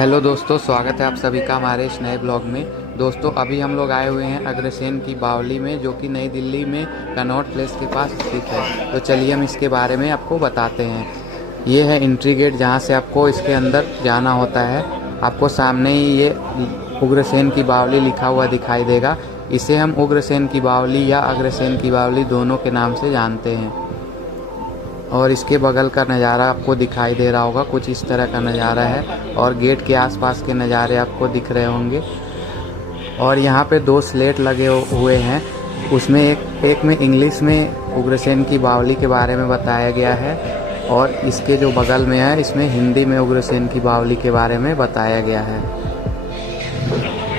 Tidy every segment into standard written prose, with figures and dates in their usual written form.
Hello दोस्तों, स्वागत है आप सभी का हमारे इस नए ब्लॉग में। दोस्तों अभी हम लोग आए हुए हैं अग्रसेन की बावली में, जो कि नई दिल्ली में कनॉट प्लेस के पास स्थित है। तो चलिए हम इसके बारे में आपको बताते हैं। ये है एंट्री गेट, जहाँ से आपको इसके अंदर जाना होता है। आपको सामने ही ये उग्रसेन की बावली लिखा हुआ दिखाई देगा। इसे हम उग्रसेन की बावली या अग्रसेन की बावली दोनों के नाम से जानते हैं। और इसके बगल का नज़ारा आपको दिखाई दे रहा होगा, कुछ इस तरह का नज़ारा है। और गेट के आसपास के नज़ारे आपको दिख रहे होंगे। और यहाँ पे 2 स्लेट लगे हुए हैं। उसमें एक में इंग्लिश में उग्रसेन की बावली के बारे में बताया गया है, और इसके जो बगल में है इसमें हिंदी में उग्रसेन की बावली के बारे में बताया गया है।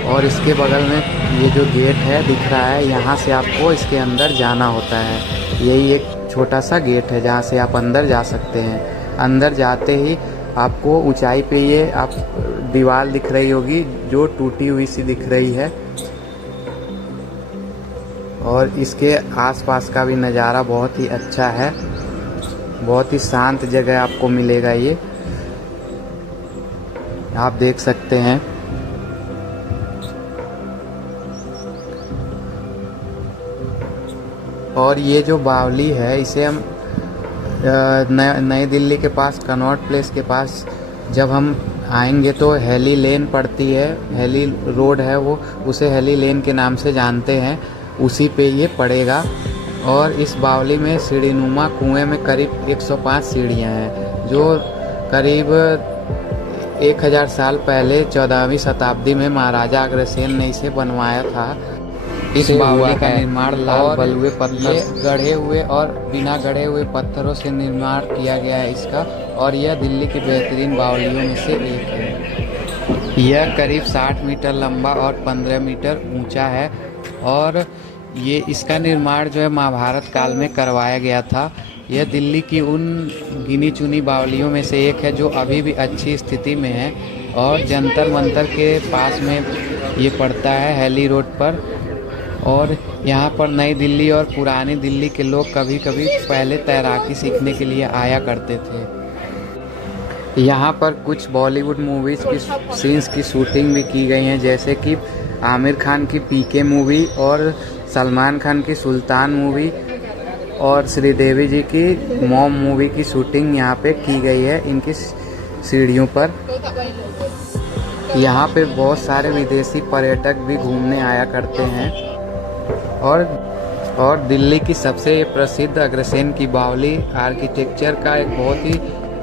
और इसके बगल में ये जो गेट है दिख रहा है, यहाँ से आपको इसके अंदर जाना होता है। यही एक छोटा सा गेट है जहाँ से आप अंदर जा सकते हैं। अंदर जाते ही आपको ऊंचाई पे ये आप दीवार दिख रही होगी, जो टूटी हुई सी दिख रही है। और इसके आसपास का भी नज़ारा बहुत ही अच्छा है। बहुत ही शांत जगह आपको मिलेगा ये, आप देख सकते हैं। और ये जो बावली है इसे हम नई दिल्ली के पास कनॉट प्लेस के पास जब हम आएंगे तो हेली लेन पड़ती है, हेली रोड है वो, उसे हेली लेन के नाम से जानते हैं, उसी पे ये पड़ेगा। और इस बावली में सीढ़ीनुमा कुएं में करीब 105 सीढ़ियाँ हैं, जो करीब 1000 साल पहले 14वीं शताब्दी में महाराजा अग्रसेन ने इसे बनवाया था। इस बावली का निर्माण लाल बलुए पत्थर, गढ़े हुए और बिना गढ़े हुए पत्थरों से निर्माण किया गया है इसका। और यह दिल्ली की बेहतरीन बावलियों में से एक है। यह करीब 60 मीटर लंबा और 15 मीटर ऊंचा है। और ये इसका निर्माण जो है महाभारत काल में करवाया गया था। यह दिल्ली की उन गिनी चुनी बावलियों में से एक है जो अभी भी अच्छी स्थिति में है। और जंतर मंतर के पास में ये पड़ता है, हेली रोड पर। और यहाँ पर नई दिल्ली और पुरानी दिल्ली के लोग कभी कभी पहले तैराकी सीखने के लिए आया करते थे। यहाँ पर कुछ बॉलीवुड मूवीज़ की सीन्स की शूटिंग भी की गई हैं, जैसे कि आमिर खान की पीके मूवी और सलमान खान की सुल्तान मूवी और श्रीदेवी जी की मॉम मूवी की शूटिंग यहाँ पे की गई है इनकी सीढ़ियों पर। यहाँ पे बहुत सारे विदेशी पर्यटक भी घूमने आया करते हैं। और दिल्ली की सबसे प्रसिद्ध अग्रसेन की बावली आर्किटेक्चर का एक बहुत ही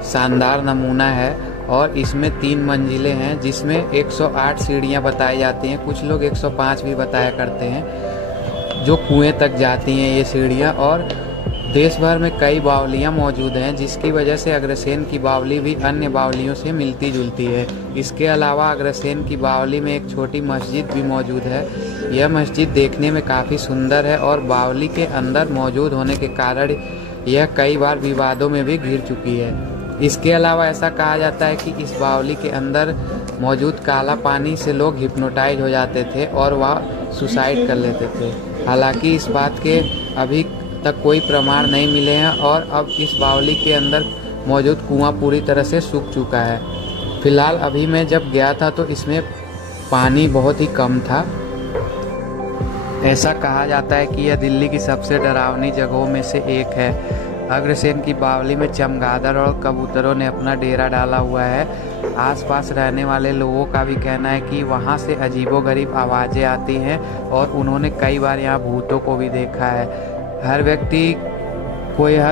शानदार नमूना है। और इसमें 3 मंजिलें हैं, जिसमें 108 सीढ़ियाँ बताई जाती हैं। कुछ लोग 105 भी बताया करते हैं, जो कुएं तक जाती हैं ये सीढ़ियाँ। और देश भर में कई बावलियाँ मौजूद हैं, जिसकी वजह से अग्रसेन की बावली भी अन्य बावलियों से मिलती जुलती है। इसके अलावा अग्रसेन की बावली में एक छोटी मस्जिद भी मौजूद है। यह मस्जिद देखने में काफ़ी सुंदर है और बावली के अंदर मौजूद होने के कारण यह कई बार विवादों में भी घिर चुकी है। इसके अलावा ऐसा कहा जाता है कि इस बावली के अंदर मौजूद काला पानी से लोग हिप्नोटाइज हो जाते थे और वह सुसाइड कर लेते थे। हालांकि इस बात के अभी तक कोई प्रमाण नहीं मिले हैं। और अब इस बावली के अंदर मौजूद कुआं पूरी तरह से सूख चुका है। फिलहाल अभी मैं जब गया था तो इसमें पानी बहुत ही कम था। ऐसा कहा जाता है कि यह दिल्ली की सबसे डरावनी जगहों में से एक है। अग्रसेन की बावली में चमगादड़ और कबूतरों ने अपना डेरा डाला हुआ है। आसपास रहने वाले लोगों का भी कहना है कि वहां से अजीबोगरीब आवाज़ें आती हैं और उन्होंने कई बार यहाँ भूतों को भी देखा है। हर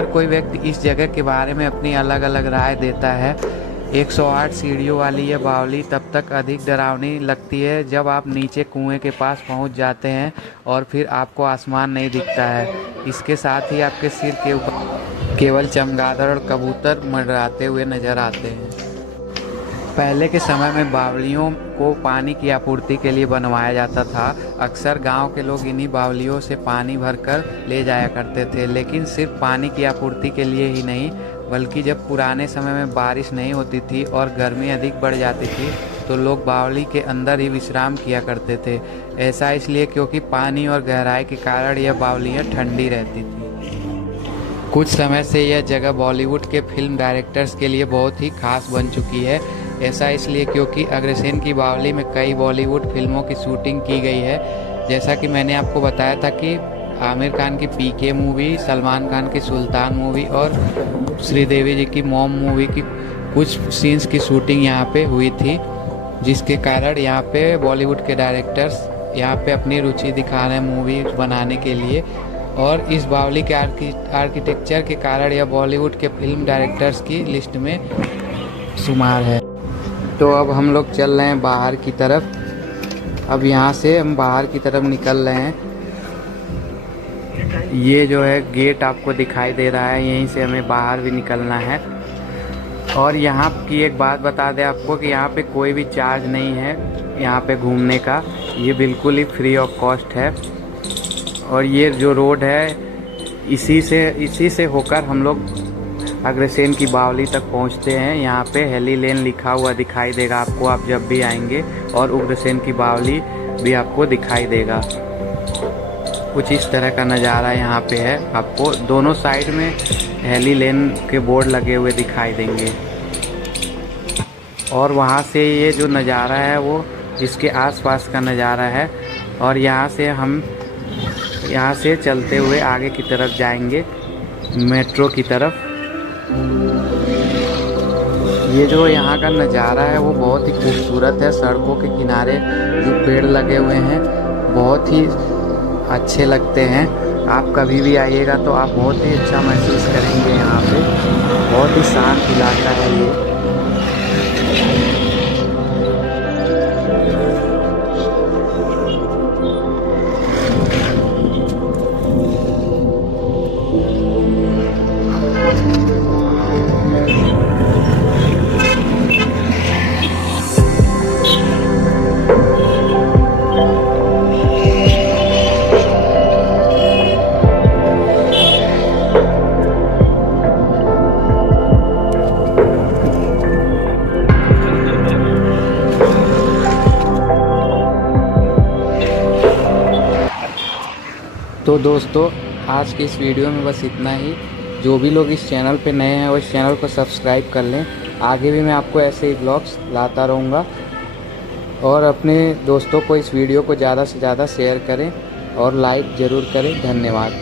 कोई व्यक्ति इस जगह के बारे में अपनी अलग अलग राय देता है। 108 सीढ़ियों वाली यह बावली तब तक अधिक डरावनी लगती है जब आप नीचे कुएं के पास पहुंच जाते हैं और फिर आपको आसमान नहीं दिखता है। इसके साथ ही आपके सिर के ऊपर केवल चमगादड़ और कबूतर मंडराते हुए नजर आते हैं। पहले के समय में बावलियों को पानी की आपूर्ति के लिए बनवाया जाता था। अक्सर गांव के लोग इन्हीं बावलियों से पानी भरकर ले जाया करते थे, लेकिन सिर्फ पानी की आपूर्ति के लिए ही नहीं, बल्कि जब पुराने समय में बारिश नहीं होती थी और गर्मी अधिक बढ़ जाती थी तो लोग बावली के अंदर ही विश्राम किया करते थे। ऐसा इसलिए क्योंकि पानी और गहराई के कारण यह बावलियाँ ठंडी रहती थी। कुछ समय से यह जगह बॉलीवुड के फिल्म डायरेक्टर्स के लिए बहुत ही खास बन चुकी है। ऐसा इसलिए क्योंकि अग्रसेन की बावली में कई बॉलीवुड फिल्मों की शूटिंग की गई है। जैसा कि मैंने आपको बताया था कि आमिर खान की पीके मूवी, सलमान खान की सुल्तान मूवी और श्रीदेवी जी की मॉम मूवी की कुछ सीन्स की शूटिंग यहाँ पे हुई थी, जिसके कारण यहाँ पे बॉलीवुड के डायरेक्टर्स यहाँ पे अपनी रुचि दिखा रहे हैं मूवी बनाने के लिए। और इस बावली के आर्किटेक्चर के कारण यह बॉलीवुड के फिल्म डायरेक्टर्स की लिस्ट में शुमार है। तो अब हम लोग चल रहे हैं बाहर की तरफ। अब यहाँ से हम बाहर की तरफ निकल रहे हैं। ये जो है गेट आपको दिखाई दे रहा है, यहीं से हमें बाहर भी निकलना है। और यहाँ की एक बात बता दें आपको कि यहाँ पे कोई भी चार्ज नहीं है यहाँ पे घूमने का, ये बिल्कुल ही फ्री ऑफ कॉस्ट है। और ये जो रोड है इसी से होकर हम लोग अग्रसेन की बावली तक पहुँचते हैं। यहाँ पे हेली लेन लिखा हुआ दिखाई देगा आपको आप जब भी आएंगे, और उग्रसेन की बावली भी आपको दिखाई देगा। कुछ इस तरह का नज़ारा यहाँ पे है। आपको दोनों साइड में हेली लेन के बोर्ड लगे हुए दिखाई देंगे। और वहाँ से ये जो नज़ारा है वो इसके आसपास का नज़ारा है। और यहाँ से चलते हुए आगे की तरफ जाएंगे मेट्रो की तरफ। ये जो यहाँ का नज़ारा है वो बहुत ही खूबसूरत है। सड़कों के किनारे जो पेड़ लगे हुए हैं बहुत ही अच्छे लगते हैं। आप कभी भी आइएगा तो आप बहुत ही अच्छा महसूस करेंगे। यहाँ पे बहुत ही शांत इलाका है ये। तो दोस्तों आज की इस वीडियो में बस इतना ही। जो भी लोग इस चैनल पे नए हैं वो इस चैनल को सब्सक्राइब कर लें। आगे भी मैं आपको ऐसे ही ब्लॉग्स लाता रहूँगा। और अपने दोस्तों को इस वीडियो को ज़्यादा से ज़्यादा शेयर करें और लाइक ज़रूर करें। धन्यवाद।